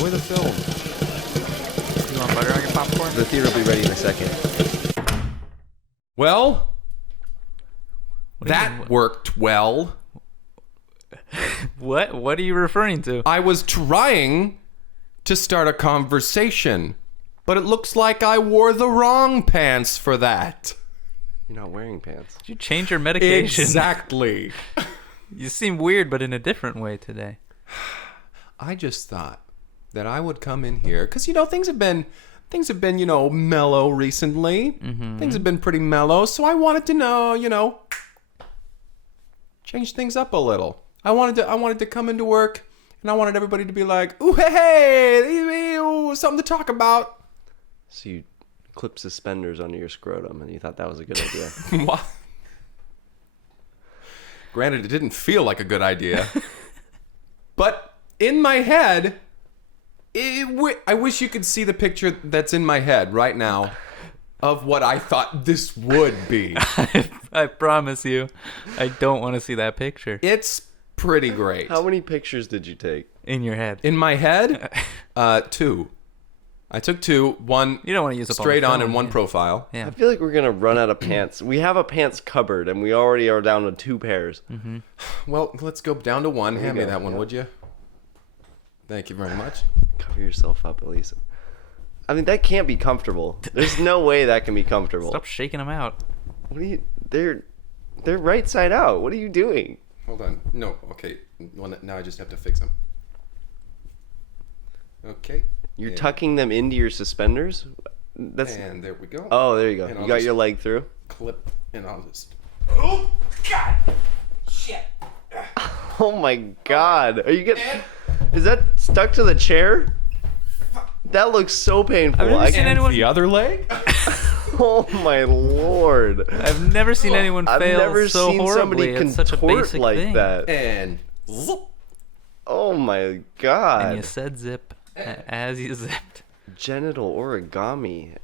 Enjoy the film. You want butter on your popcorn? The theater will be ready in a second. Well, that worked well. What are you referring to? I was trying to start a conversation, but it looks like I wore the wrong pants for that. You're not wearing pants. Did you change your medication? Exactly. You seem weird, but in a different way today. I just thought that I would come in here because things have been mellow recently. Mm-hmm. Things have been pretty mellow, so I wanted to know, change things up a little. I wanted to come into work, and I wanted everybody to be like, "Ooh, hey, ooh, something to talk about." So you clip suspenders under your scrotum, and you thought that was a good idea. What? Granted, it didn't feel like a good idea, but in my head, I wish you could see the picture that's in my head right now of what I thought this would be. I promise you, I don't want to see that picture. It's pretty great. How many pictures did you take? In your head. In my head, 2. I took 2, one You don't want to use up all straight the on film, and one yeah. profile. Yeah. I feel like we're going to run out of pants. We have a pants cupboard, and we already are down to 2 pairs. Mm-hmm. Well, let's go down to 1. There you Hand me go, that one, yeah. would you? Thank you very much. Cover yourself up, at least. I mean, that can't be comfortable. There's no way that can be comfortable. Stop shaking them out. What are you... They're right side out. What are you doing? Hold on. No, okay. Now I just have to fix them. Okay. You're and, tucking them into your suspenders? That's... And there we go. Oh, there you go. And You I'll got just your leg through? clip, and I'll just... Oh, God! Shit! Oh my God. Are you getting... Is that stuck to the chair? That looks so painful. I've never seen And anyone... the other leg? Oh my Lord. I've never seen anyone I've fail never so seen horribly. somebody It's such a contort basic like thing. that. And... Zoop. Oh my God. And you said zip as you zipped. Genital origami.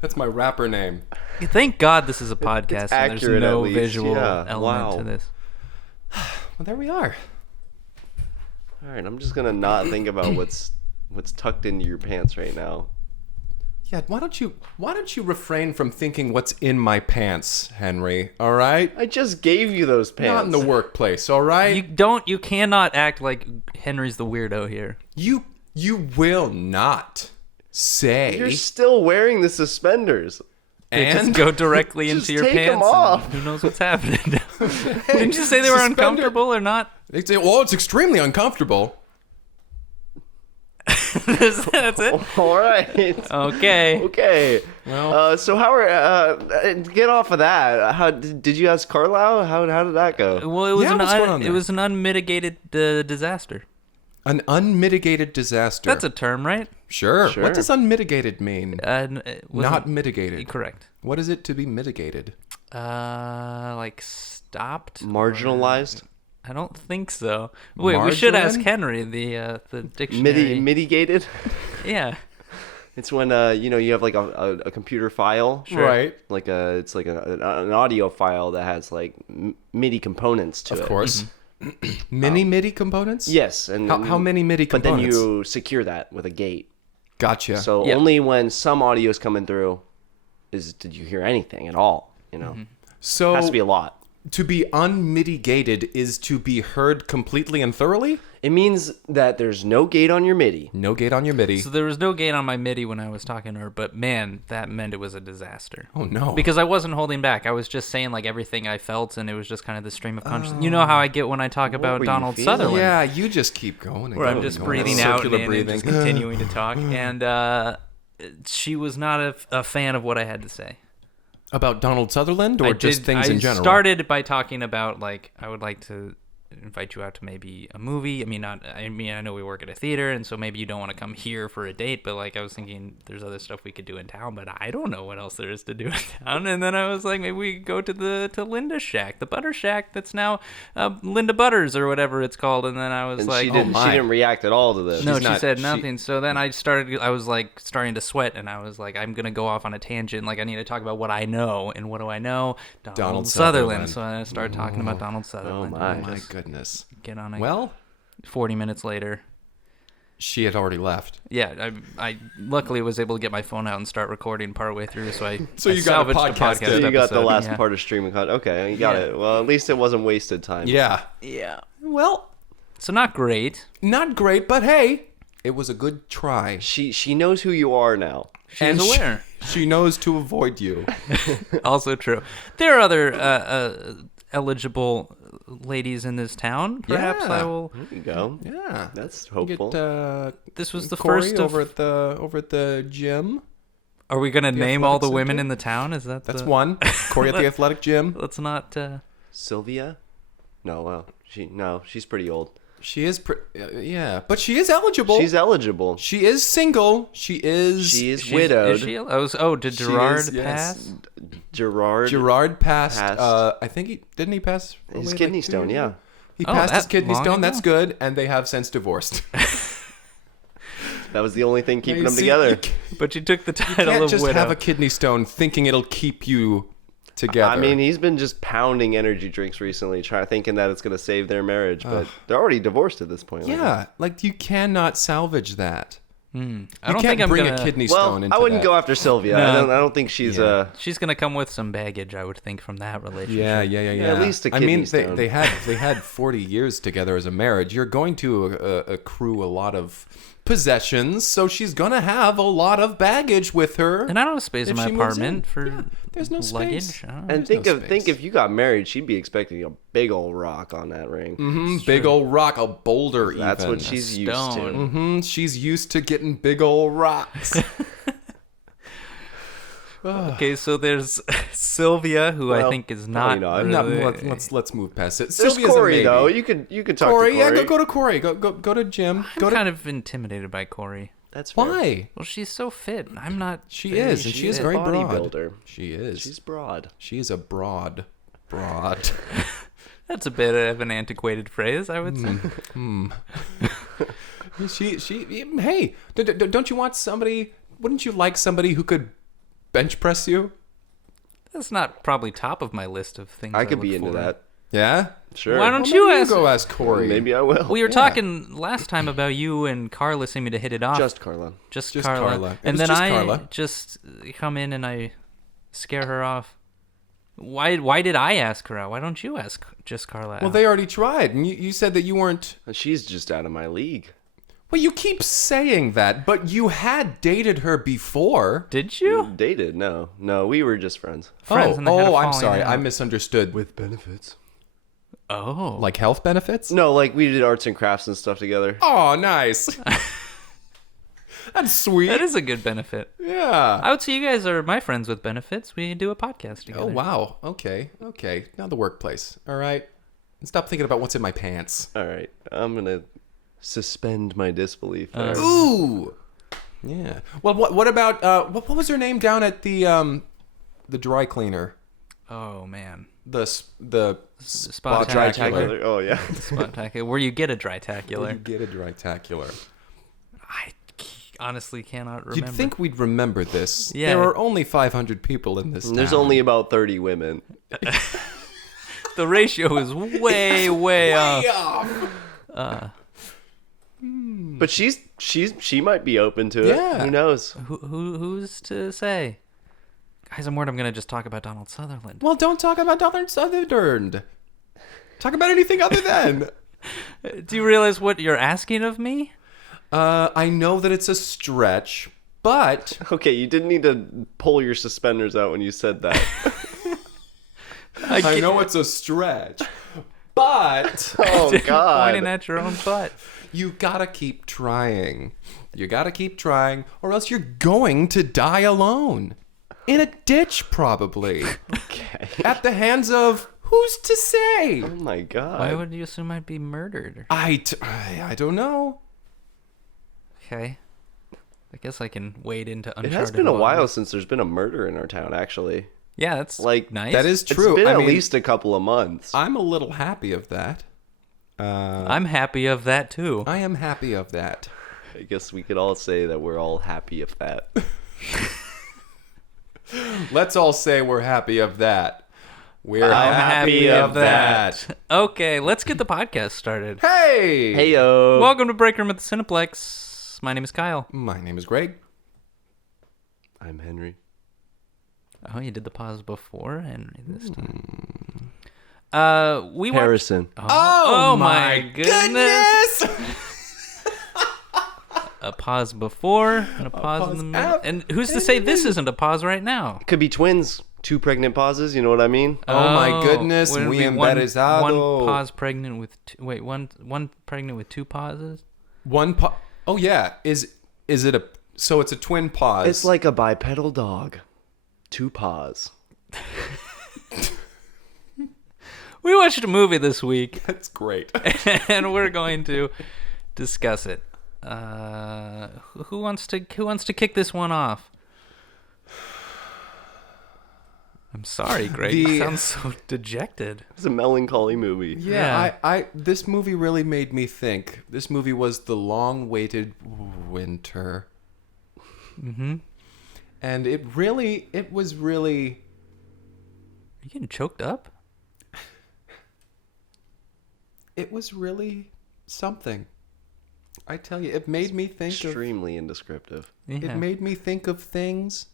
That's my rapper name. Thank God this is a podcast and there's accurate, no at least. visual Yeah. element Wow. to this. Well, there we are. All right, I'm just gonna not think about what's tucked into your pants right now. Yeah, why don't you refrain from thinking what's in my pants, Henry? All right? I just gave you those pants. Not in the workplace, all right? You cannot act like Henry's the weirdo here. You will not say You're still wearing the suspenders. They just and go directly Just into your take 'em pants. and off. Who knows what's happening? Didn't you say they were suspender- uncomfortable or not? they say, well, it's extremely uncomfortable. That's it? All right. Okay. Okay. Well, So how are get off of that? How did you ask Carla? How did that go? Well, it was Yeah, what's going on it there? was an unmitigated disaster. an unmitigated disaster. That's a term, right? Sure. Sure. What does unmitigated mean? It wasn't- Not mitigated. Correct. What is it to be mitigated? Like stopped. Marginalized? I don't think so. Wait, we should ask Margarine? Henry the dictionary. Mitigated? Yeah. It's when you have like a computer file, Sure. Right. like it's like an audio file that has like MIDI components to it. Of course. Mini MIDI components? Yes, and How many MIDI But then components? you secure that with a gate. Gotcha. So Yeah. only when some audio is coming through did you hear anything at all. So Has to be a lot. to be unmitigated is to be heard completely and thoroughly? It means that there's no gate on your MIDI. No gate on your MIDI. So there was no gate on my MIDI when I was talking to her, but man, that meant it was a disaster. Oh, no. Because I wasn't holding back. I was just saying like everything I felt, and it was just kind of the stream of consciousness. You know how I get when I talk about were you Donald feeling? Sutherland. Yeah, you just keep going. And Where going I'm just and going. breathing out Circular and breathing. just continuing to talk. And she was not a fan of what I had to say. About Donald Sutherland or just things in general? I started by talking about like I would like to invite you out to maybe a movie. I know we work at a theater, and so maybe you don't want to come here for a date, but like I was thinking there's other stuff we could do in town, but I don't know what else there is to do in town. And then I was like, maybe we could go to Linda's Shack, the Butter Shack that's now Linda Butters or whatever it's called. And then I was And like, she oh didn't. my. She didn't react at all to this. no, She's she not- said she- nothing. So then I was like starting to sweat, and I was like, I'm gonna go off on a tangent. Like I need to talk about what I know, and what do I know? Donald Sutherland. Sutherland. So I started talking about Donald Sutherland. my. Oh, my goodness. Get on. Well, 40 minutes later. She had already left. Yeah, I luckily was able to get my phone out and start recording partway through, so I So I you got a salvaged podcast podcast in. You got the episode. last Yeah. part of streaming content. Okay, you got Yeah. it. Well, at least it wasn't wasted time. Yeah. Yeah. Well, So not great. not great, but hey, it was a good try. She knows who you are now. She's aware. She knows to avoid you. Also true. There are other eligible ladies in this town. Perhaps Yeah. I will. There you go. Yeah. That's You hopeful. get This was the Corey first of. over at the gym. Are we gonna name all athletic the women center? in the town? Is that That's the, one. Corey at the athletic gym. Let's not. Sylvia? No, well, she's pretty old. She is, yeah, but she is eligible. She's eligible. She is single. She is. She is She's- widowed. Is she? Did She Gerard is, yes. pass? Gerard passed. passed. I think didn't he pass his away, kidney like, 2 stone, years yeah. ago? He Oh, passed his that kidney long stone. That's ago? good, and they have since divorced. That was the only thing keeping You them see, together. But you took the You title can't of just widow. have a kidney stone thinking it'll keep you together. I mean, he's been just pounding energy drinks recently, thinking that it's going to save their marriage, but they're already divorced at this point. yeah, like you cannot salvage that. I You don't can't think I'm bring gonna. a kidney Well, stone into I wouldn't that. go after Sylvia. No. I don't think she's Yeah. She's gonna come with some baggage, I would think, from that relationship. Yeah. at least a I mean, kidney stone. they had 40 years together as a marriage. You're going to accrue a lot of possessions, so she's gonna have a lot of baggage with her. And I don't have space in If my she moves in. apartment for Yeah, there's no luggage. space. I don't know. And There's no think space. if you got married, she'd be expecting a big old rock on that ring. Big old rock, a boulder. That's even. what she's used stone. to. She's used to getting big old rocks. Okay, so there's Sylvia, who I Well, think is not. probably No, really- let's move past it. There's Sylvia's a Corey maybe. though. You could talk Corey, to yeah, Corey. go to Corey. Go to Jim. I'm Go to kind of intimidated by Corey. That's fair. why? Well, she's so fit. I'm not. She very is, and she is fit. very broad. bodybuilder. She is. She's broad. She is a broad. That's a bit of an antiquated phrase, I would say. Hey, don't you want somebody? Wouldn't you like somebody who could bench press you? That's not probably top of my list of things. I could be look into for. that. Yeah. Sure. Why don't Well, you maybe ask? go ask Corey? Maybe I will. We were Yeah. talking last time about you and Carla seeming to hit it off. Just Carla. Just Just Carla. Carla. It And was then just I Carla. just come in and I scare her off. Why did I ask her out? Why don't you ask just Carla Well, out? they already tried, and you said that you weren't. She's just out of my league. Well, you keep saying that, but you had dated her before. Did you? Dated? No, we were just friends. Friends and they had a I'm falling sorry. out. I misunderstood. With benefits. Oh. Like health benefits? No, like we did arts and crafts and stuff together. Oh, nice. That's sweet. That is a good benefit. Yeah. I would say you guys are my friends with benefits. We do a podcast together. Oh, wow. Okay. Now the workplace. All right. And stop thinking about what's in my pants. All right, I'm gonna suspend my disbelief there. Ooh. Yeah. Well, what about what was her name down at the dry cleaner? Oh man. The Spot-tacular. Oh yeah. Spot-tacular. Where you get a dry-tacular. You get a dry-tacular. I honestly cannot remember. You'd think we'd remember this. Yeah. There are only 500 people in this town. There's only about 30 women. the ratio is way off. But she might be open to it. Yeah. Who knows? Who's to say? Guys, I'm worried I'm gonna just talk about Donald Sutherland. Well, don't talk about Donald Sutherland. Talk about anything other than. Do you realize what you're asking of me? I know that it's a stretch, but Okay, you didn't need to pull your suspenders out when you said that. I know it's a stretch, but Oh God. Pointing at your own butt. you gotta keep trying. You gotta keep trying, or else you're going to die alone. In a ditch, probably. Okay. At the hands of who's to say? Oh my God. Why would you assume I'd be murdered? I don't know. Okay. I guess I can wade into It uncharted has been a waters. while since there's been a murder in our town, actually. Yeah, that's Like, nice. That is true. It's been I at mean, least a couple of months. I'm a little happy of that. I'm happy of that too. I am happy of that. I guess we could all say that we're all happy of that. Let's all say we're happy of that. We're I'm happy of that. Okay, let's get the podcast started. Hey! Heyo. Welcome to Break Room at the Cineplex. My name is Kyle. My name is Greg. I'm Henry. Oh, you did the pause before Henry this time. We Harrison. Oh my goodness. goodness! A pause before and a pause in the middle. after. And who's to say this isn't a pause right now? Could be twins. 2 pregnant pauses, you know what I mean? Oh my goodness, Wouldn't it muy be embarazado. One pause pregnant with one pregnant with 2 pauses. Oh yeah, is it a? So it's a twin pause. It's like a bipedal dog. 2 paws. We watched a movie this week, That's great. and we're going to discuss it. Who wants to kick this one off? I'm sorry, Greg. You sound so dejected. It's a melancholy movie. Yeah, I this movie really made me think. This movie was the long-awaited winter. Mm-hmm. And it was really. Are you getting choked up? It was really something. I tell you, it made me think of. Extremely indescriptive. Yeah. It made me think of things.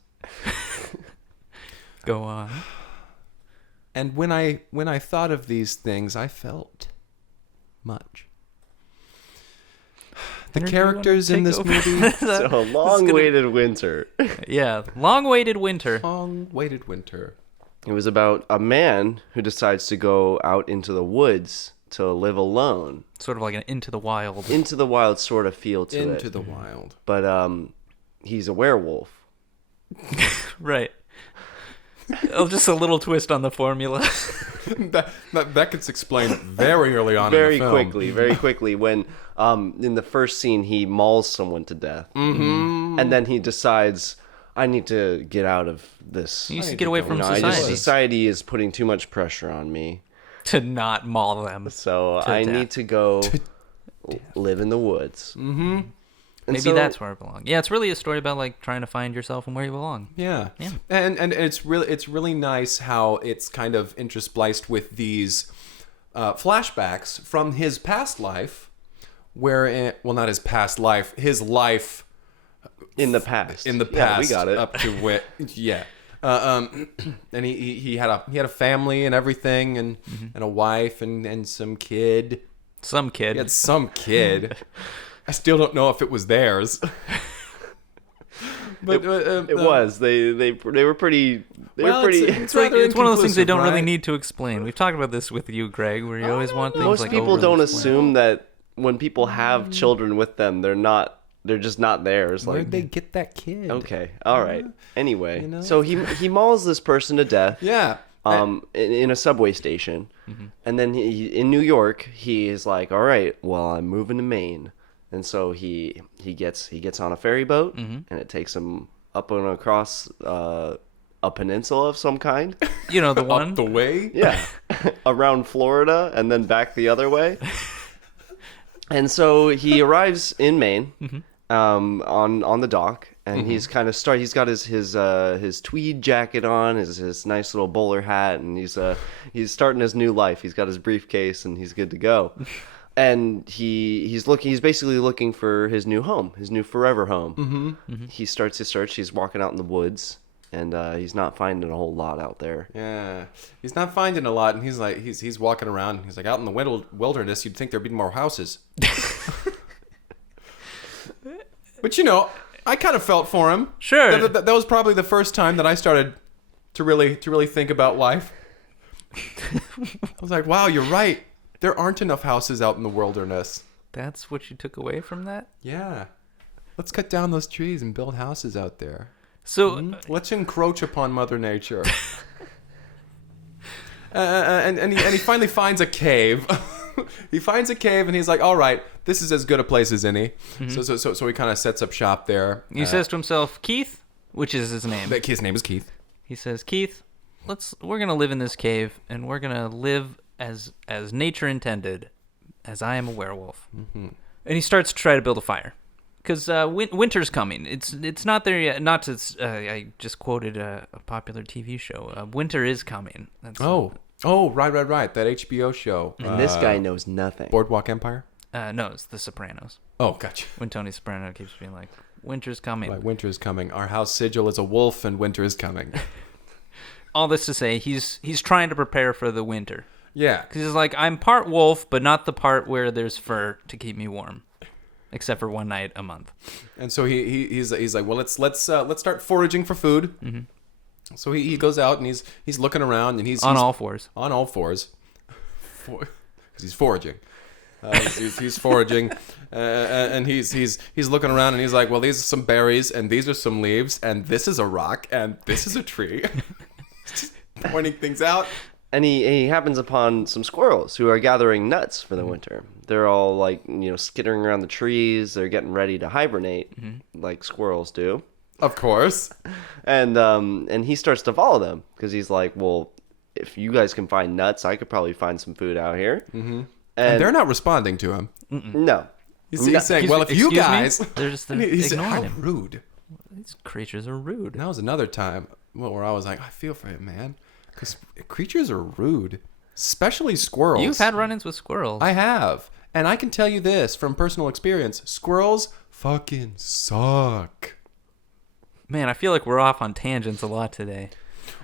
Go on. And when I thought of these things, I felt much. The Henry, characters in this movie. So long-awaited winter. Yeah, long-awaited winter. Long-awaited winter. It was about a man who decides to go out into the woods to live alone. Sort of like an Into the Wild. Into the wild sort of feel to it. Into the wild. But he's a werewolf. Right. Oh, just a little twist on the formula. that gets explained very early on Very in the film. very quickly when in the first scene he mauls someone to death. Mm-hmm. And then he decides, I need to get out of this. He needs to get away from I society. society is putting too much pressure on me. To not maul them. So To I death. need to go live in the woods. Mm-hmm. Maybe that's where I belong. Yeah, it's really a story about like trying to find yourself and where you belong. Yeah. Yeah. And it's really nice how it's kind of interspliced with these flashbacks from his past life, not his past life, his life in the past. in the past. Yeah, we got it. Up to wit. Yeah. And he had a family and everything, and a wife and some kid. Some kid. He had some kid. I still don't know if it was theirs. But it was. They were pretty. They well, were pretty. It's It's one of those things they don't really right? need to explain. We've talked about this with you, Greg, where you always want things Most like people overly don't explained. assume that when people have children with them, they're just not theirs. Like, Where'd they get that kid? okay, all right. Anyway, You know? so he mauls this person to death. Yeah. In a subway station, and then in New York, he is like, all right, well, I'm moving to Maine, and so he gets on a ferry boat, and it takes him up and across a peninsula of some kind. You know, the one. Up the way. Yeah, around Florida and then back the other way. And so he arrives in Maine, on the dock, and he's kind of he's got his tweed jacket on, his nice little bowler hat, and he's starting his new life. He's got his briefcase and he's good to go. And he's basically looking for his new home, his new forever home. He starts his search. He's walking out in the woods, and he's not finding a whole lot out there. Yeah, he's not finding a lot, and he's walking around. And he's like, out in the wilderness, you'd think there'd be more houses. But I kind of felt for him. Sure. That was probably the first time that I started to really think about life. I was like, wow, you're right. There aren't enough houses out in the wilderness. That's what you took away from that? Yeah. Let's cut down those trees and build houses out there. So, Let's encroach upon Mother Nature. And he finally finds a cave. He finds a cave and he's like, all right, this is as good a place as any. So he kind of sets up shop there. he says to himself, Keith, which is his name. His name is Keith. He says, Keith, we're going to live in this cave, and we're going to live as nature intended, as I am a werewolf. And he starts to try to build a fire. Because winter's coming. It's not there yet. Not to. I just quoted a popular TV show. Winter is coming. That's, right. That HBO show. And this guy knows nothing. Boardwalk Empire? No, it's The Sopranos. Oh, gotcha. When Tony Soprano keeps being like, winter's coming. Right, winter is coming. Our house sigil is a wolf, and winter is coming. All this to say, he's trying to prepare for the winter. Yeah. Because he's like, I'm part wolf, but not the part where there's fur to keep me warm. Except for one night a month. And so he's like, well, let's start foraging for food. Mm-hmm. So he goes out and he's looking around and he's all fours. On all fours, because he's foraging. He's foraging, and he's looking around and he's like, well, these are some berries and these are some leaves and this is a rock and this is a tree. Just pointing things out. And he happens upon some squirrels who are gathering nuts for the winter. They're all like, skittering around the trees. They're getting ready to hibernate, like squirrels do. Of course. And he starts to follow them because he's like, well, if you guys can find nuts, I could probably find some food out here. Mm-hmm. And they're not responding to him. No. He's saying, well, if you guys... They're just he's ignoring how him. Rude. These creatures are rude. And that was another time where I was like, I feel for him, man. Because creatures are rude. Especially squirrels. You've had run-ins with squirrels. I have. And I can tell you this from personal experience. Squirrels fucking suck. Man, I feel like we're off on tangents a lot today.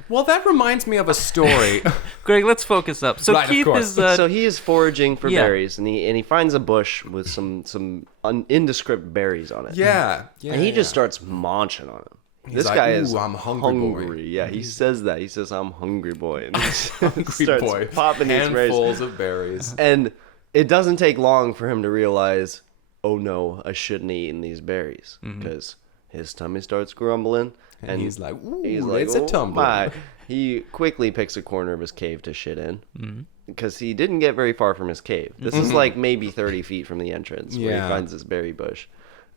Well, that reminds me of a story. Greg, let's focus up. So right, Keith is... So he is foraging for berries, and he finds a bush with some indescript berries on it. Yeah. And he just starts munching on them. This like, guy is I'm hungry boy. Yeah, he says that. He says, I'm hungry boy. And he Hungry starts boy. popping these berries. Handfuls of berries. And it doesn't take long for him to realize, oh no, I shouldn't have eaten these berries. Because his tummy starts grumbling. And he's like, ooh, it's a tumbler. My. He quickly picks a corner of his cave to shit in. Because he didn't get very far from his cave. This is like maybe 30 feet from the entrance where he finds this berry bush.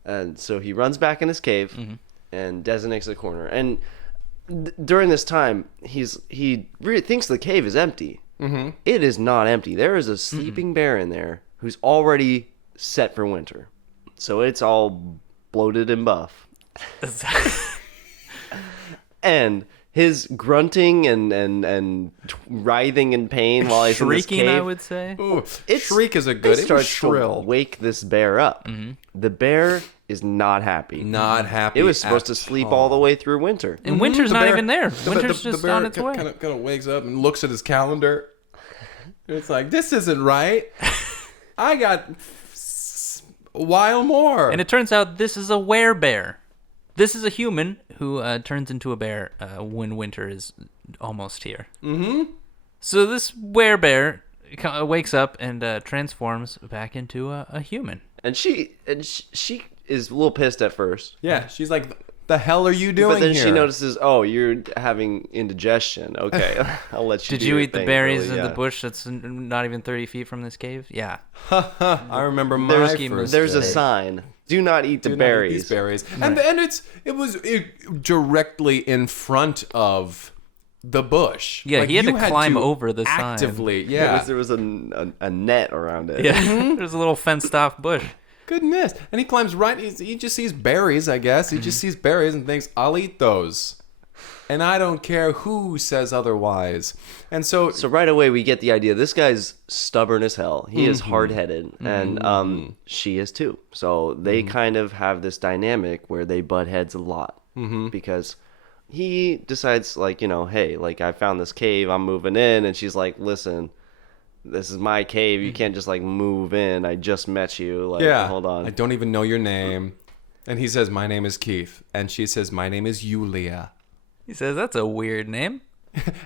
And so he runs back in his cave and designates a corner. And during this time, he really thinks the cave is empty. It is not empty. There is a sleeping bear in there who's already set for winter. So it's all bloated and buff. And his grunting and writhing in pain while he's shrieking, in this cave, I would say. Ooh, shriek is a good. It It was starts shrill. to wake this bear up. The bear is not happy. Not happy. It was supposed to sleep all the way through winter. And winter's The not bear- even there. the Winter's bear just on its way. Kind of wakes up and looks at his calendar. It's like, this isn't right. I got a while more. And it turns out this is a werebear. This is a human who turns into a bear when winter is almost here. So this werebear wakes up and transforms back into a human. And she is a little pissed at first. Yeah, she's like, the hell are you doing But then here? she notices, oh, you're having indigestion. Okay, I'll let you Did do you your eat the thing, berries really, in the yeah. bush that's not even 30 feet from this cave? Yeah. I remember my first There's a day. sign. Do not eat the Do not eat berries. these berries. And it was directly in front of the bush. Yeah, Like, he had you to climb over the sign. actively, yeah. There was a net around it. Yeah. There's a little fenced off bush. Goodness. And he climbs right. He just sees berries, I guess. He just sees berries and thinks, I'll eat those. And I don't care who says otherwise. And so right away we get the idea. This guy's stubborn as hell. He is hard-headed, and she is too. So they kind of have this dynamic where they butt heads a lot because he decides, like, hey, like, I found this cave. I'm moving in, and she's like, listen. This is my cave. You can't just like move in. I just met you. Like, yeah, hold on. I don't even know your name. And he says, my name is Keith. And she says, my name is Yulia. He says, that's a weird name.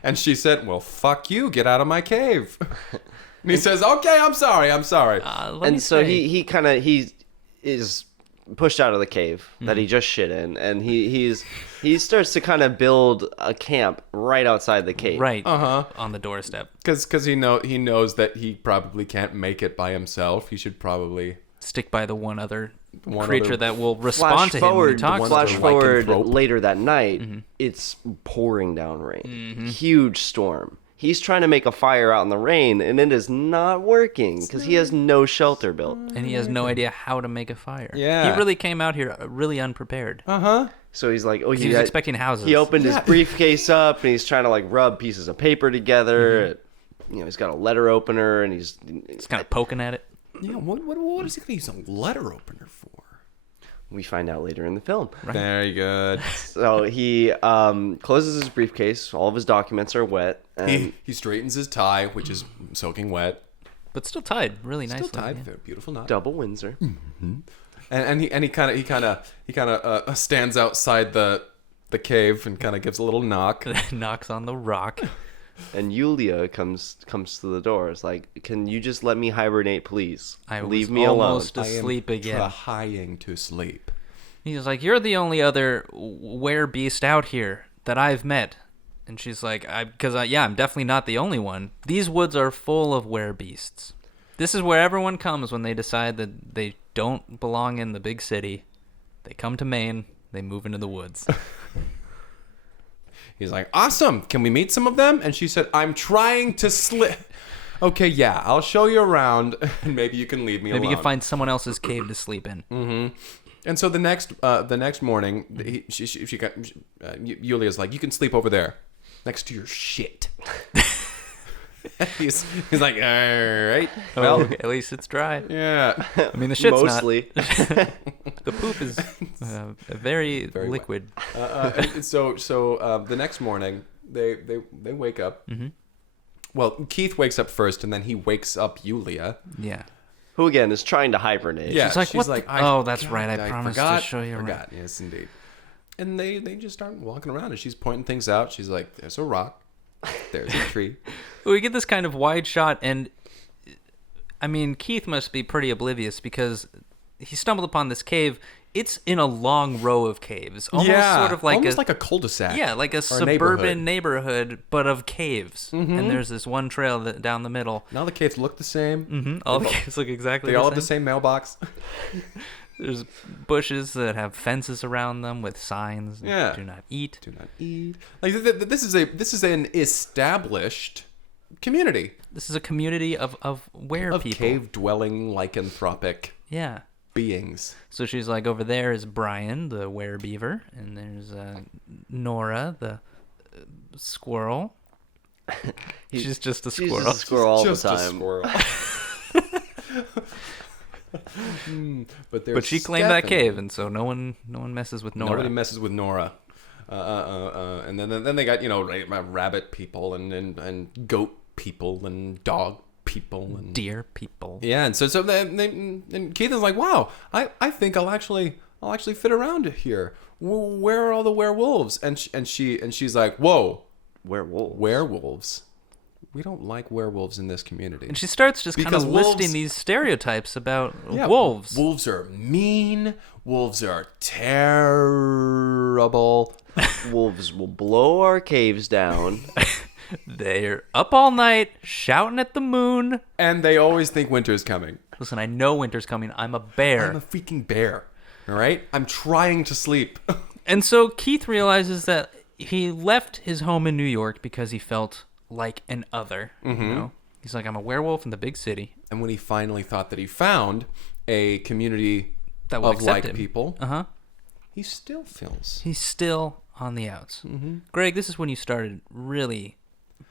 And she said, well, fuck you. Get out of my cave. And he says, okay, I'm sorry. And so he is pushed out of the cave that he just shit in, and he starts to kind of build a camp right outside the cave. Right. On the doorstep. Because he knows that he probably can't make it by himself. He should probably stick by the one other creature that will respond Flash to him when he talks. Flash to him. forward Lycanthrope. later that night, it's pouring down rain. Huge storm. He's trying to make a fire out in the rain, and it is not working because he has no shelter built. And he has no idea how to make a fire. Yeah. He really came out here really unprepared. Uh-huh. So he's like, oh, He was expecting houses. He opened his briefcase up, and he's trying to like rub pieces of paper together. You know, he's got a letter opener, and he's kind of poking at it. Yeah, what is he going to use a letter opener for? We find out later in the film. Very good. So he closes his briefcase. All of his documents are wet. And He straightens his tie, which is soaking wet. But still tied really nicely. Still tied, yeah. very beautiful knot. double Windsor. And he kind of stands outside the cave and kind of gives a little knock. Knocks on the rock. And Yulia comes to the door. It's like, can you just let me hibernate, please? I Leave was me alone. almost asleep again. Trying to sleep. He's like, you're the only other werebeast out here that I've met. And she's like, I'm definitely not the only one. These woods are full of werebeasts. This is where everyone comes when they decide that they don't belong in the big city. They come to Maine. They move into the woods. He's like, awesome. Can we meet some of them? And she said, I'm trying to sleep. Okay, yeah, I'll show you around, and maybe you can leave me alone. Maybe you can find someone else's cave to sleep in. Mm-hmm. And so the next morning, Yulia's like, you can sleep over there, next to your shit. he's like, all right. Well, at least it's dry. yeah. I mean, the shit's Mostly. not. The poop is very liquid. So the next morning, they wake up. Mm-hmm. Well, Keith wakes up first, and then he wakes up Yulia. Yeah. Who again is trying to hibernate. Yeah, She's like, oh, that's right. I promised to show you around. Yes, indeed. And they just start walking around, and she's pointing things out. She's like, there's a rock. There's a tree. We get this kind of wide shot, and I mean, Keith must be pretty oblivious because he stumbled upon this cave. It's in a long row of caves, almost sort of like like a cul-de-sac. Yeah, like a suburban neighborhood, but of caves. Mm-hmm. And there's this one trail down the middle. And all the caves look the same. Mm-hmm. All the caves look exactly the same. They all have the same mailbox. There's bushes that have fences around them with signs. Yeah. Do not eat. Do not eat. Like this is an established community. This is a community of people. Cave-dwelling lycanthropic beings. So she's like, over there is Brian, the werebeaver, and there's Nora, the squirrel. She's just a squirrel. She's a squirrel all Just the a time. squirrel. But she claimed that cave, and so no one messes with Nora. Nobody messes with Nora. And then they got rabbit people and goat people and dog people and deer people. Yeah, and so and Keith is like, wow, I think I'll actually fit around here. Where are all the werewolves? And she's like, whoa, werewolves. We don't like werewolves in this community. And she starts just kind of listing these stereotypes about wolves. Wolves are mean. Wolves are terrible. Wolves will blow our caves down. They're up all night, shouting at the moon. And they always think winter's coming. Listen, I know winter's coming. I'm a bear. I'm a freaking bear. All right? I'm trying to sleep. And so Keith realizes that he left his home in New York because he felt like an other. Mm-hmm. You know? He's like, I'm a werewolf in the big city. And when he finally thought that he found a community that would of like him. people, uh-huh, he still feels. He's still on the outs. Mm-hmm. Greg, this is when you started really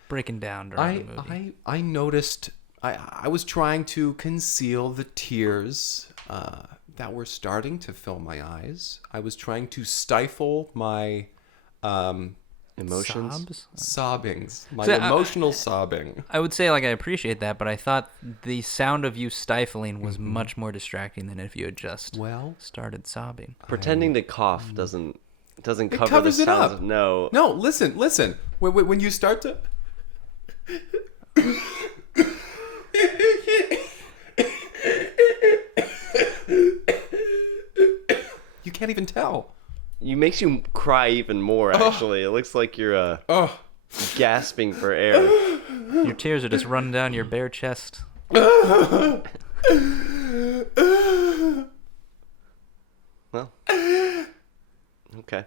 breaking down during the movie. I noticed I was trying to conceal the tears that were starting to fill my eyes. I was trying to stifle my Emotions? Sobbings. My So, emotional sobbing. I would say, like, I appreciate that, but I thought the sound of you stifling was much more distracting than if you had just started sobbing. Pretending to cough doesn't cover the covers it sounds. up. No. Listen. When you start to... You can't even tell. It makes you cry even more, actually. It looks like you're gasping for air. Your tears are just running down your bare chest. Well. Okay.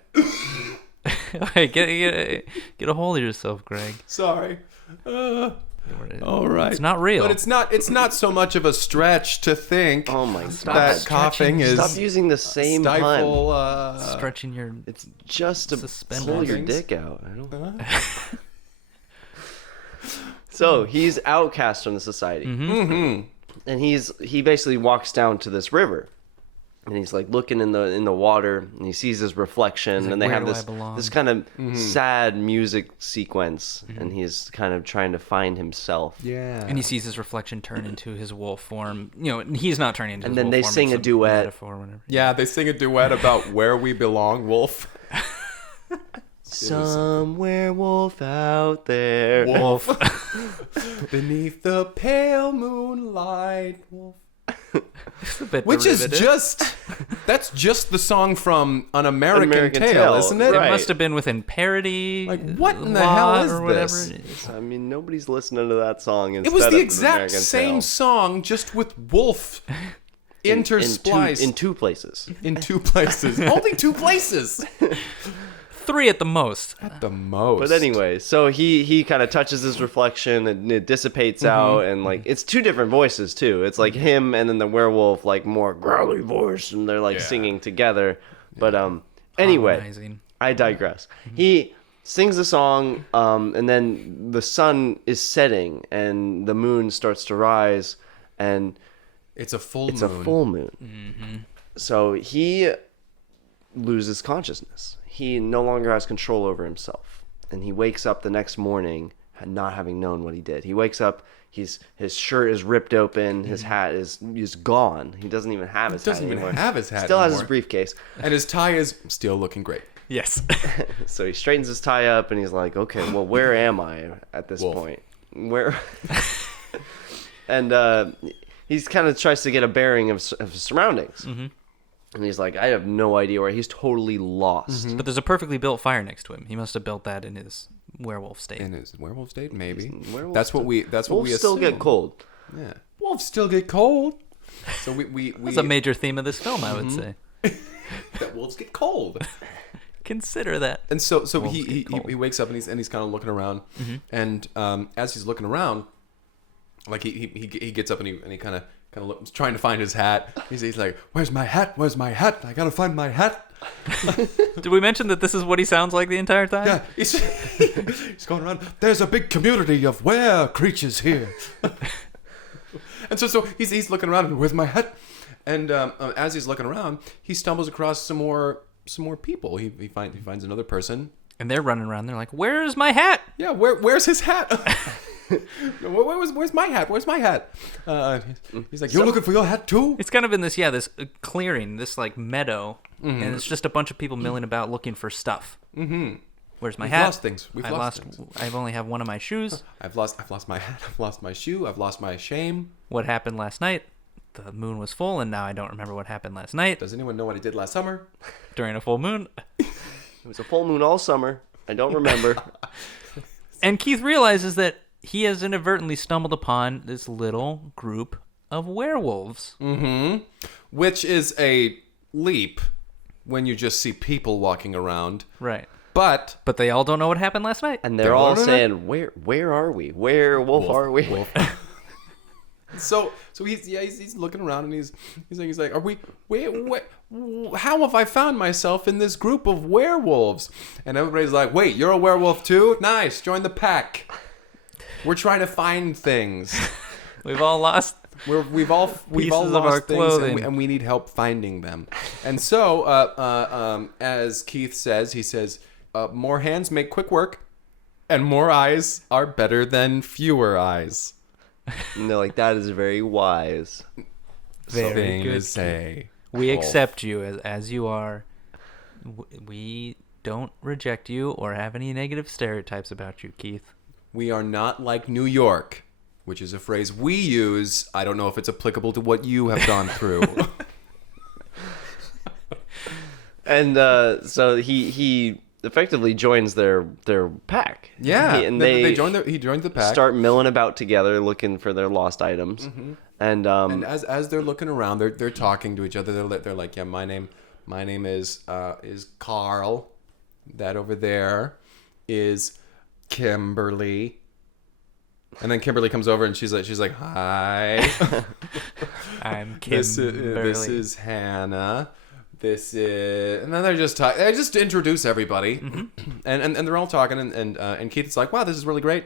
Hey, get a hold of yourself, Greg. Sorry. All right. It's not real. But it's not so much of a stretch to think Oh my that coughing is Stop using the same pun. stifle. Stretching your. It's just to Suspend pull your things. dick out. I don't. So he's outcast from the society, and he basically walks down to this river, and he's like looking in the water, and he sees his reflection, like, and they "Where have do I this belong?" kind of sad music sequence, and he's kind of trying to find himself. Yeah. And he sees his reflection turn into his wolf form. And he's not turning into And his then wolf they form, sing it's a duet. metaphor or whatever. Yeah, they sing a duet about where we belong, wolf. Some werewolf out there. Wolf. Beneath the pale moonlight, wolf. It's a bit Which is derivative. that's just the song from An American, American Tale, Tale, isn't it? right. It must have been within parody. Like, what in the law hell is or whatever this? it is. I mean, nobody's listening to that song instead It was of the an exact American same Tale. song, just with wolf interspliced in two places. in two places. Only two places. 3 at the most. At the most. But anyway, so he kind of touches his reflection and it dissipates out, and like it's two different voices too. It's like him and then the werewolf, like more growly voice, and they're like singing together. But anyway, Harmonizing. I digress. He sings the song, and then the sun is setting and the moon starts to rise, and it's a full it's moon. a full moon. So he loses consciousness. He no longer has control over himself, and he wakes up the next morning not having known what he did. He wakes up, his shirt is ripped open, his hat is gone. He doesn't even have his hat doesn't even anymore. have his hat Still has his anymore. briefcase. And his tie is still looking great. Yes. So he straightens his tie up, and he's like, okay, well, where am I at this Wolf. point? Where? And he's kind of tries to get a bearing of his surroundings. And he's like, I have no idea where. He's totally lost. But there's a perfectly built fire next to him. He must have built that in his werewolf state. In his werewolf state, maybe. Werewolves That's what we Wolves still get assume. cold. Yeah. Wolves still get cold. So we That's a major theme of this film, I would say. that wolves get cold. Consider that. And so Wolves he get cold. wakes up and he's kind of looking around, and as he's looking around, like he gets up and he kind of looks, trying to find his hat. He's like, "Where's my hat? Where's my hat? I gotta find my hat." Did we mention that this is what he sounds like the entire time? Yeah, he's going around. There's a big community of were creatures here, and so he's looking around. And where's my hat? And as he's looking around, he stumbles across some more people. He finds another person. And they're running around. They're like, "Where's my hat?" Yeah, where's his hat? Where's my hat? Where's my hat? He's like, you're looking for your hat too? It's kind of in this clearing, this like meadow, and it's just a bunch of people milling about looking for stuff. Where's my We've hat? lost things. We've lost things. I've only have one of my shoes. I've lost my hat. I've lost my shoe. I've lost my shame. What happened last night? The moon was full, and now I don't remember what happened last night Does anyone know what I did last summer? during a full moon. It was a full moon all summer. I don't remember. And Keith realizes that he has inadvertently stumbled upon this little group of werewolves. Which is a leap when you just see people walking around. Right. But But they all don't know what happened last night. And they're They're all learning saying, where are we? Where wolf are we? Wolf. So he's looking around and he's like, are we? How have I found myself in this group of werewolves? And everybody's like, wait, you're a werewolf too? Nice, join the pack. We're trying to find things. We've all lost. We've all Pieces of lost our things clothing. and we need help finding them. And so, as Keith says, he says, more hands make quick work, and more eyes are better than fewer eyes. And they're like, that is very wise. Very Thing good, to say. We Wolf. accept you as you are. We don't reject you or have any negative stereotypes about you, Keith. We are not like New York, which is a phrase we use. I don't know if it's applicable to what you have gone through. And so he effectively joins their pack. Yeah, and he joined the pack. start milling about together looking for their lost items. And as they're looking around, they're talking to each other. They're like, yeah, my name is Carl, That over there is Kimberly. And then Kimberly comes over and she's like, "Hi, I'm this is Hannah. This is," and then they're just talking. They just introduce everybody, and they're all talking. And Keith is like, "Wow, this is really great.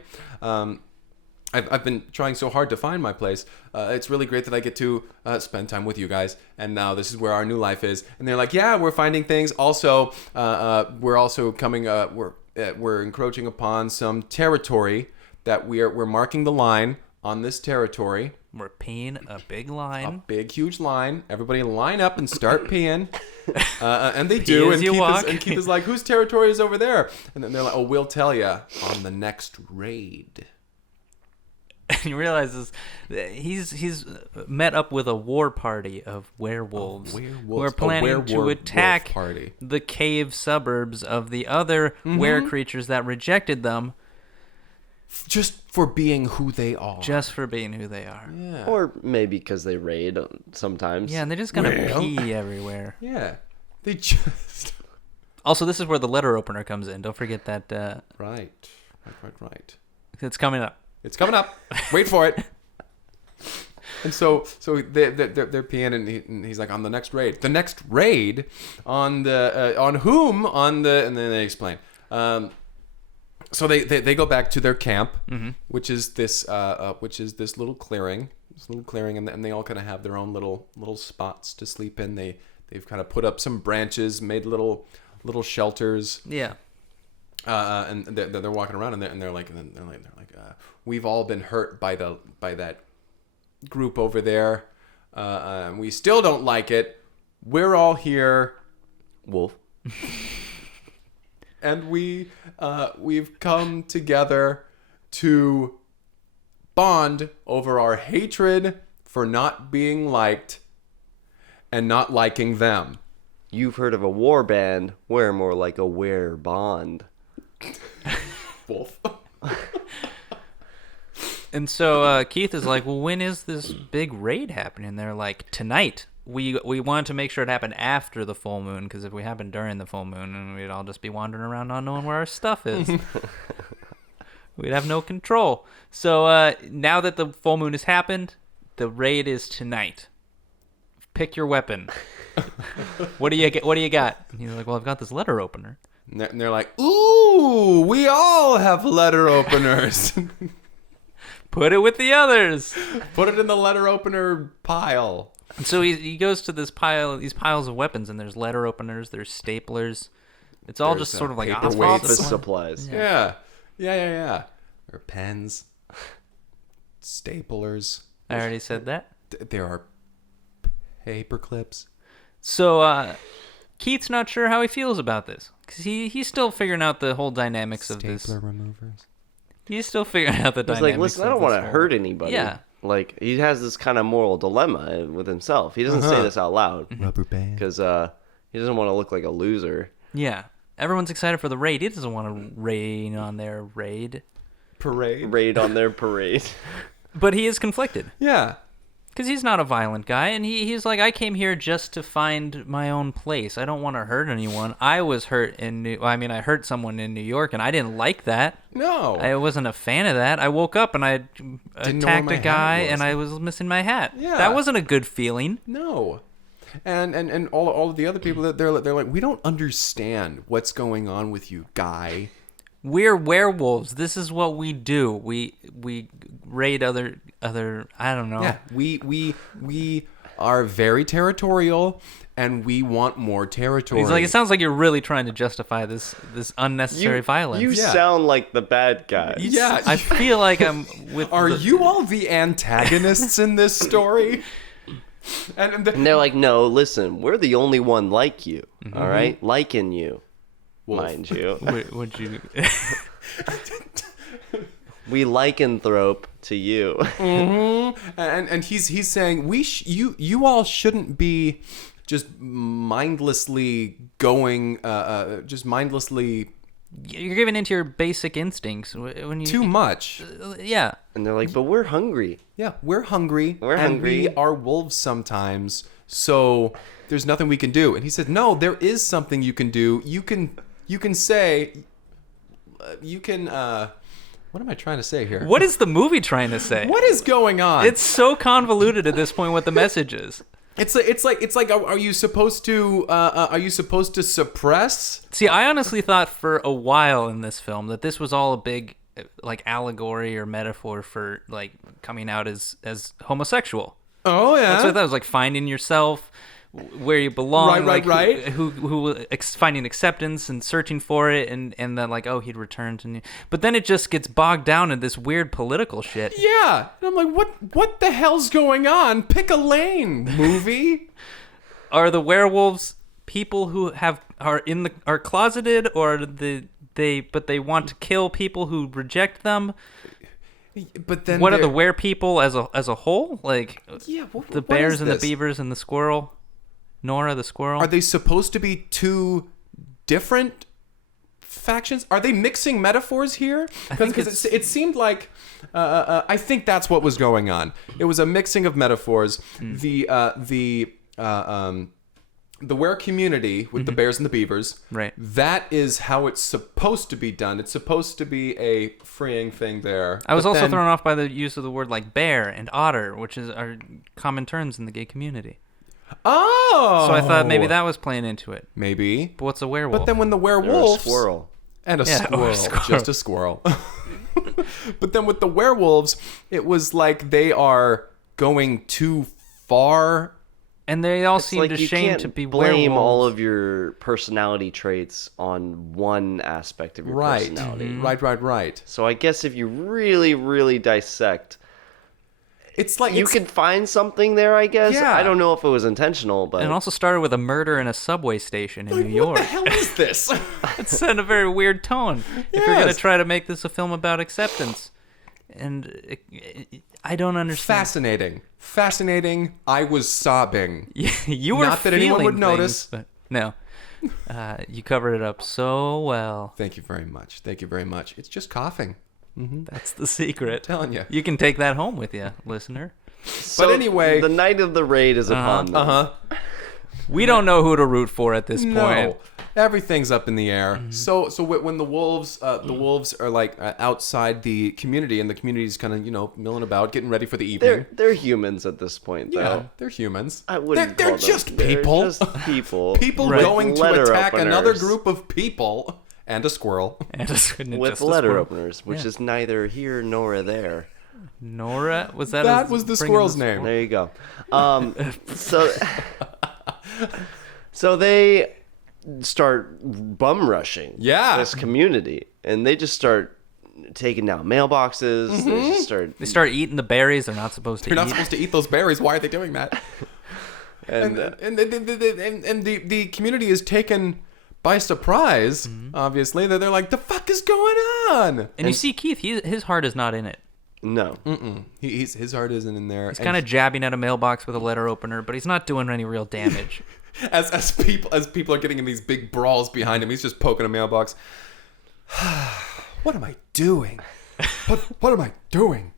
I've been trying so hard to find my place. It's really great that I get to spend time with you guys. And now this is where our new life is." And they're like, "Yeah, we're finding things. Also, we're also coming. We're encroaching upon some territory that we're marking the line on this territory. We're peeing a big line. A big, huge line. Everybody line up and start peeing." And they Pee do. as And you walk. Keith is like, "Whose territory is over there?" And then they're like, "Oh, we'll tell you on the next raid." And you realize he's met up with a war party of werewolves, who are planning to attack party. the cave suburbs of the other were creatures that rejected them Just for being who they are. just for being who they are. Yeah. Or maybe because they raid sometimes. Yeah, and they're just gonna Well. pee everywhere. Yeah. They just... Also, this is where the letter opener comes in. Don't forget that Right. it's coming up. It's coming up. Wait for it. And so they're peeing, and he's like, "On the next raid." The next raid on whom? And then they explain. So they go back to their camp, which is this little clearing, and they all kind of have their own little spots to sleep in. They've kind of put up some branches, made little shelters. Yeah. And they're walking around, and they're like, "We've all been hurt by that group over there. We still don't like it. We're all here, Wolf. and we've come together to bond over our hatred for not being liked and not liking them." You've heard of a war band. We're more like a were bond. Wolf. And so Keith is like, "Well, when is this big raid happening?" And they're like, "Tonight. We wanted to make sure it happened after the full moon, because if we happened during the full moon, and we'd all just be wandering around not knowing where our stuff is. We'd have no control. So now that the full moon has happened, the raid is tonight. Pick your weapon. What do you get? What do you got?" And he's like, "Well, I've got this letter opener." And they're like, "Ooh, we all have letter openers." Put it with the others. Put it in the letter opener pile. And so he goes to these piles of weapons, and there's letter openers, there's staplers. It's all There's, just sort of like paperweights. Office office supplies. Yeah. Or pens, staplers. I already said that. There are paper clips. So Keith's not sure how he feels about this, because he's still figuring out the whole dynamics of this. Stapler removers. He's still figuring out the He's dynamics. like, listen, I of don't this want to whole- hurt anybody. Yeah. Like, he has this kind of moral dilemma with himself. He doesn't say this out loud Rubber band. because he doesn't want to look like a loser. Yeah. Everyone's excited for the raid. He doesn't want to rain on their raid. Parade. Raid on their parade. But he is conflicted. Yeah. Because he's not a violent guy, and he's like, I came here just to find my own place. I don't want to hurt anyone. I was hurt I hurt someone in New York, and I didn't like that. No. I wasn't a fan of that. I woke up and I know where attacked my a guy, hat was. and I was missing my hat. Yeah. That wasn't a good feeling. No. And all of the other people that they're like, "We don't understand what's going on with you, guy." We're werewolves. This is what we do. We raid other I don't know. Yeah. We are very territorial, and we want more territory. He's like, it sounds like you're really trying to justify this unnecessary violence. You Yeah. sound like the bad guy. Yeah. I feel like I'm with. Are you all the antagonists in this story? And And they're like, no, listen, we're the only one like you. All right? Liking you. Wolf. Mind you. Would you? We lycanthrope to you. and he's saying you all shouldn't be just mindlessly going just mindlessly You're giving into your basic instincts when you too much. Yeah. And they're like, but we're hungry. Yeah, we're hungry. We're and hungry. we are wolves sometimes. So there's nothing we can do. And he said, "No, there is something you can do. You can you can say, what am I trying to say here? What is the movie trying to say? What is going on? It's so convoluted at this point what the message is. It's like are you supposed to suppress? See, I honestly thought for a while in this film that this was all a big like allegory or metaphor for like coming out as homosexual. Oh yeah. That's what I thought. It was like finding yourself where you belong, right. Who finding acceptance and searching for it, and then like, oh, he'd return to but then it just gets bogged down in this weird political shit. Yeah, and I'm like, what the hell's going on? Pick a lane, movie. Are the werewolves people who are closeted, or they want to kill people who reject them? But then what are the were people as a whole? Like the bears and the beavers and the squirrel. Nora the squirrel. Are they supposed to be two different factions? Are they mixing metaphors here? Because it seemed like I think that's what was going on. It was a mixing of metaphors. The were community with the bears and the beavers. Right. That is how it's supposed to be done. It's supposed to be a freeing thing there. I was also thrown off by the use of the word like bear and otter, which are common terms in the gay community. Oh! So I thought maybe that was playing into it. Maybe. But what's a werewolf? But then when the werewolves... squirrel. And a or a squirrel. Just a squirrel. But then with the werewolves, it was like they are going too far. And they all It's seem like ashamed to be blame werewolves. all of your personality traits on one aspect of your personality. Right. So I guess if you really, really dissect, It's like you could find something there, I guess. Yeah. I don't know if it was intentional, but And it also started with a murder in a subway station in New York. What the hell is this? It set a very weird tone. If you're going to Yes. try to make this a film about acceptance. And I don't understand. Fascinating. I was sobbing. You were Not that anyone would feeling notice. things, but no. You covered it up so well. Thank you very much. It's just coughing. That's the secret. Telling you. You can take that home with you, listener. So but anyway, the night of the raid is upon them. We don't know who to root for at this point. No, everything's up in the air. So when the wolves are like outside the community, and the community's kind of milling about, getting ready for the evening. They're humans at this point, though. Yeah, they're humans. I wouldn't They're call them- just they're people. just people. People Right. going to Letter attack another openers. group of people and a squirrel. And with letter openers, which is neither here nor there. Nora? Was that That was the bringing squirrel's the- name. There you go. So they start bum rushing Yeah. this community, and they just start taking down mailboxes. They just start They start eating the berries they're not supposed to You're eat. not supposed to eat those berries. Why are they doing that? and And the community is taken by surprise. Obviously, they're like, the fuck is going on? And you see Keith, his heart is not in it. no. His heart isn't in there. He's kind of jabbing at a mailbox with a letter opener, but he's not doing any real damage. as people are getting in these big brawls behind him, he's just poking a mailbox. What am I doing? What am I doing?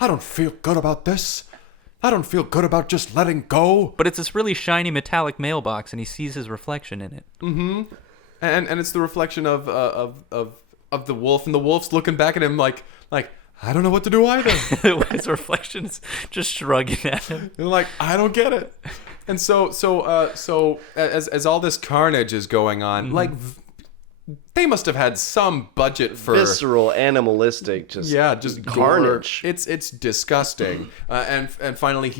I don't feel good about this. I don't feel good about just letting go. But it's this really shiny metallic mailbox, and he sees his reflection in it. And it's the reflection of the wolf, and the wolf's looking back at him like I don't know what to do either. His reflection is just shrugging at him. They're like, I don't get it. And so as all this carnage is going on, like they must have had some budget for Visceral, animalistic, just carnage. gore. It's disgusting. And finally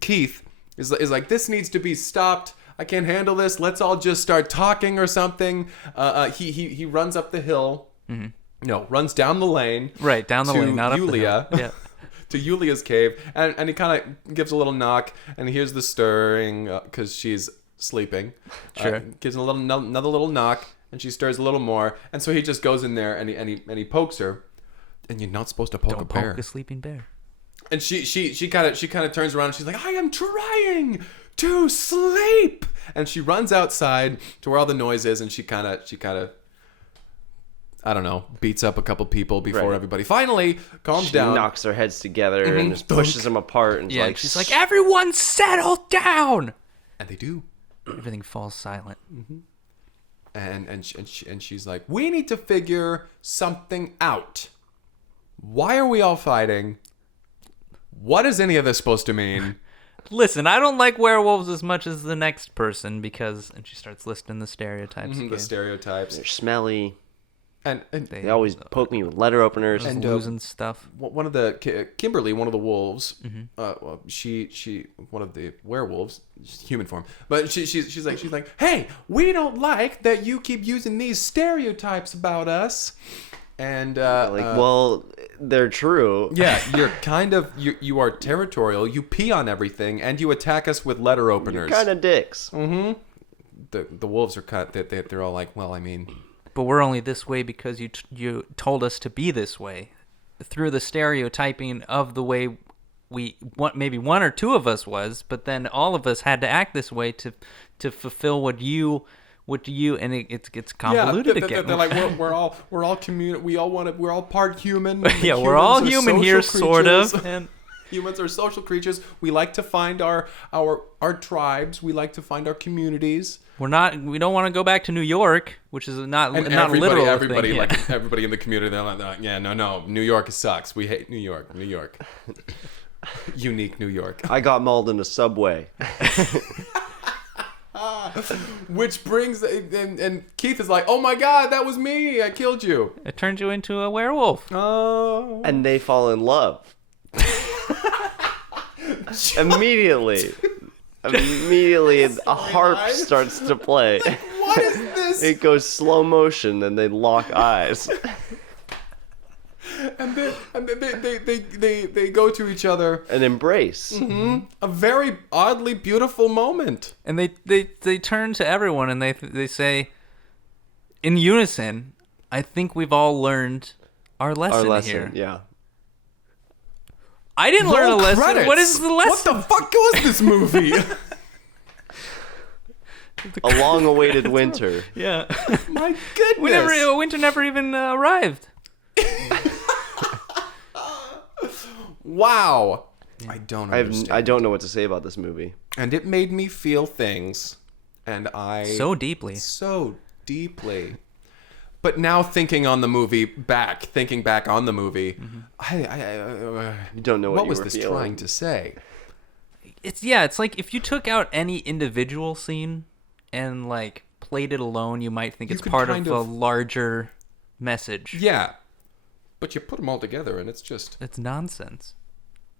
Keith is like, this needs to be stopped. I can't handle this. Let's all just start talking or something. He runs up the hill. No, runs down the lane. Right, down the to lane, not up Yulia. the hill. Yeah. To Yulia's cave, and he kind of gives a little knock, and he hears the stirring because she's sleeping. Sure. Gives another little knock, and she stirs a little more, and so he just goes in there and he pokes her, and you're not supposed to poke a Don't bear. poke a sleeping bear. And she kind of turns around and she's like, I am trying to sleep, and she runs outside to where all the noise is, and she kind of I don't know, beats up a couple people before Right. everybody finally calms She down. knocks their heads together and just pushes them apart. And Yeah, like, she's like, everyone settle down! And they do. Everything falls silent. and she's like, we need to figure something out. Why are we all fighting? What is any of this supposed to mean? Listen, I don't like werewolves as much as the next person because... And she starts listing the stereotypes again. The stereotypes. They're smelly. And They always poke me with letter openers. And losing stuff. one of the... Kimberly, one of the wolves, well, she one of the werewolves, human form, but she's like, hey, we don't like that you keep using these stereotypes about us. And well, they're true. yeah, you're kind of you are territorial. You pee on everything, and you attack us with letter openers. Kind of dicks. The wolves are cut. They're all like, well, I mean, But we're only this way because you told us to be this way. Through the stereotyping of the way maybe one or two of us was, but then all of us had to act this way to fulfill what you and it gets convoluted again. They're like, we're all we're all part human. Yeah, we're all human here, sort of. And humans are social creatures. We like to find our tribes. We like to find our communities. we don't want to go back to New York, which is not And not literal. everybody, thing. like everybody in the community, they're like, yeah, no, New York sucks. We hate New York. Unique New York. I got mauled in a subway. Which brings and Keith is like, oh my God, that was me. I killed you. It turns you into a werewolf. Oh. And they fall in love. Immediately, a harp starts to play. What is this? It goes slow motion and they lock eyes. And they go to each other. An embrace. A very oddly beautiful moment. And they turn to everyone and they say, in unison, I think we've all learned our lesson here. Yeah. I didn't learn a lesson. Credits. What is the lesson? What the fuck was this movie? A long-awaited winter. Yeah. My goodness. Winter never even arrived. Wow. I don't understand. I don't know what to say about this movie. And it made me feel things. And So deeply. So deeply. But now thinking back on the movie, You don't know what you was were this feeling. trying to say? It's like if you took out any individual scene and like played it alone, you might think it's could part kind of a of- larger message. Yeah. But you put them all together and it's just... It's nonsense.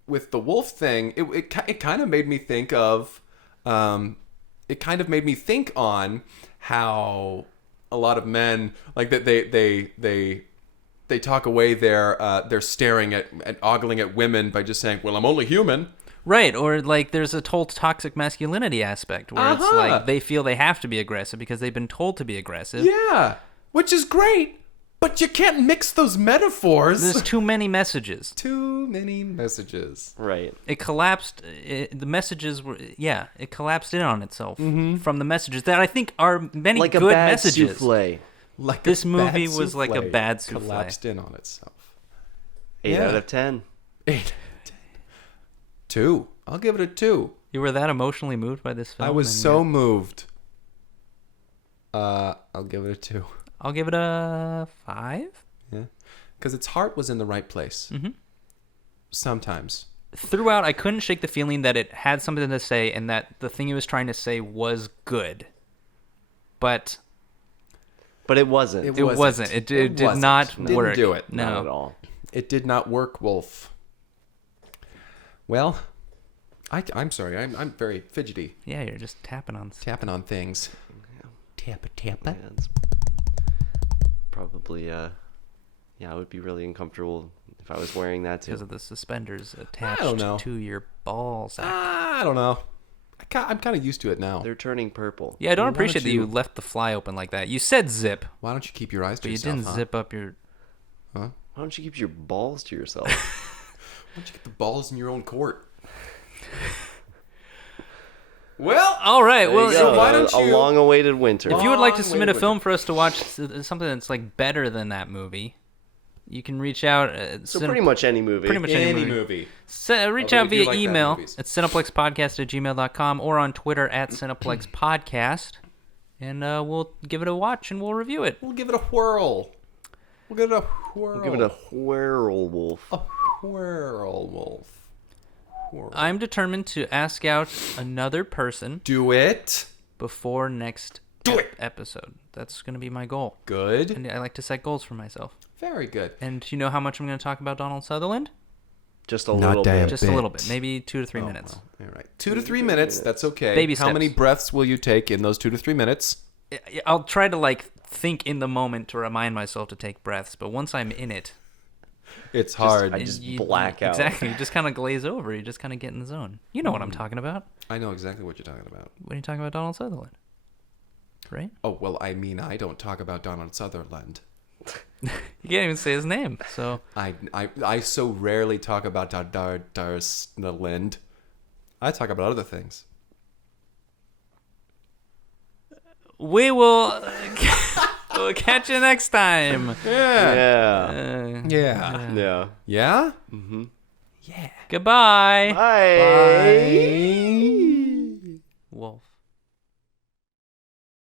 With the wolf thing, it kind of made me think of... it kind of made me think on how a lot of men, like that they talk away their staring at ogling at women by just saying, well, I'm only human. Right, or like there's a whole toxic masculinity aspect where it's like they feel they have to be aggressive because they've been told to be aggressive. Yeah, which is great, but you can't mix those metaphors. There's too many messages. Too many messages. Right. It collapsed. The messages were, it collapsed in on itself from the messages that I think are many Like good a bad messages. souffle. Like This a movie bad was like a souffle bad souffle. collapsed in on itself. 8 Yeah. out of 10. 8 out of 10. 2. I'll give it a 2. You were that emotionally moved by this film? I was and so moved. I'll give it a 2. I'll give it a 5. Yeah, because its heart was in the right place. Mm-hmm. Sometimes. Throughout, I couldn't shake the feeling that it had something to say and that the thing it was trying to say was good. But But it wasn't. it wasn't. It did not Didn't work. do it. No. Not at all. It did not work, Wolf. Well, I'm sorry. I'm very fidgety. Yeah, you're just tapping on stuff. Tapping on things. Tappa. Yeah, it's probably, I would be really uncomfortable if I was wearing that too. Because of the suspenders don't attached know. to your balls. I don't know. I'm kind of used to it now. They're turning purple. Yeah, I don't Why appreciate don't that you you- left the fly open like that. You said zip, Why don't you keep your eyes to but you yourself, didn't huh? zip up your... Huh? Why don't you keep your balls to yourself? Why don't you get the balls in your own court? Well, All right, There well, you go. why don't A you- long-awaited winter. if you would like to Long submit a way film for us to watch, something that's like better than that movie, you can reach out. So pretty much any movie. Pretty much any movie. Reach Although out we do via like bad email movies. at cineplexpodcast@gmail.com or on Twitter at cineplexpodcast. and we'll give it a watch and we'll review it. We'll give it a whirl. We'll give it a whirl. Give it a werewolf. A werewolf. I'm determined to ask out another person Do it. before next Do it. episode. That's going to be my goal. Good. And I like to set goals for myself. Very good. And you know how much I'm going to talk about Donald Sutherland? Just a Not little damn bit. Just a little bit. Maybe 2 to 3 minutes. Well, all right. 2 to 3 minutes. That's okay. Baby How many steps. breaths will you take in those 2 to 3 minutes? I'll try to like think in the moment to remind myself to take breaths, but once I'm in it, It's hard. I just black out. Exactly. You just kind of glaze over. You just kind of get in the zone. You know what I'm talking about. I know exactly what you're talking about. When you talking about Donald Sutherland, right? Oh, well, I mean, I don't talk about Donald Sutherland. You can't even say his name. So I so rarely talk about Sutherland. I talk about other things. we will we'll catch you next time. Yeah. Yeah. Yeah. Yeah. Yeah? Goodbye. Bye. Bye. Wolf.